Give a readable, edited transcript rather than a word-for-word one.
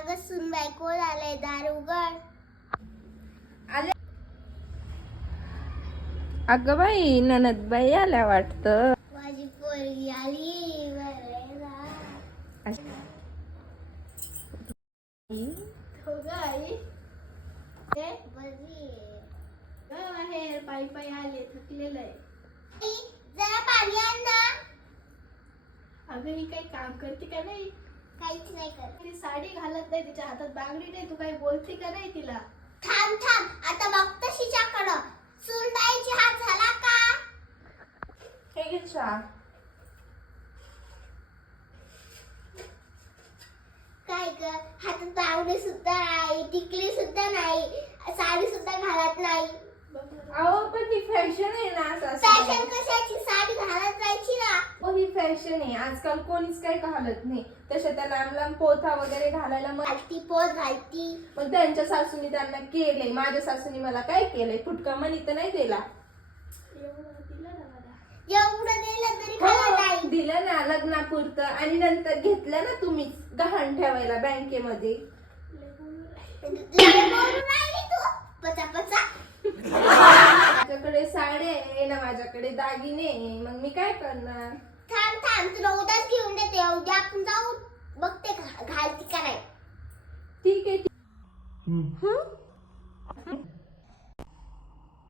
अगं सुनबाई कोण आलंय दार उघड. आले. अगं बाई ननदबाई आल्या वाटतं. माझी पोरगी आली बरं. हो ग आई बरी बाहेर पायी पायी आले थकलेलं आहे. जरा पाणी आण ना. अगं ही काही काम करते का नाही? काहीच नाही करत. ती साडी घालत नाही, तिच्या हातात बांगडी नाही, तू काही बोलते का नाही तिला? थांब थांब आता बघतो शिच्याकडं. सुनबाईची हात झाला का? हे घे चहा. काय ग हातात बांगडी सुद्धा नाही, टिकली सुद्धा नाही, साडी सुद्धा घालत नाही. अहो पण ती फॅशन आहे ना असं फॅशन कशाची? साडी घालत जायची ना. हो ही फॅशन आहे. आजकाल कोणीच काही घालत नाही. तशा त्या लांब लांब पोथा वगैरे घालायला घालती पोत घालती. पण त्यांच्या सासूनी त्यांना केले. माझ्या सासूनी मला काय केलंय? फुटका मनी तर नाही दिला. एवढं दिलं तरी घालत नाही. दिलं ना लग्नापुरतं आणि नंतर घेतलं ना तुम्ही गहाण ठेवायला बँकेमध्ये. लय बोलून राहिली तू. पचा पचा. माझ्याकडे साड्या आहे ना, माझ्याकडे दागिने आहे. मग मी काय करणार? थांब थांब तुला उद्याच घेऊन देते. उद्या आपण जाऊ बघते घालती का नाही. ठीक आहे.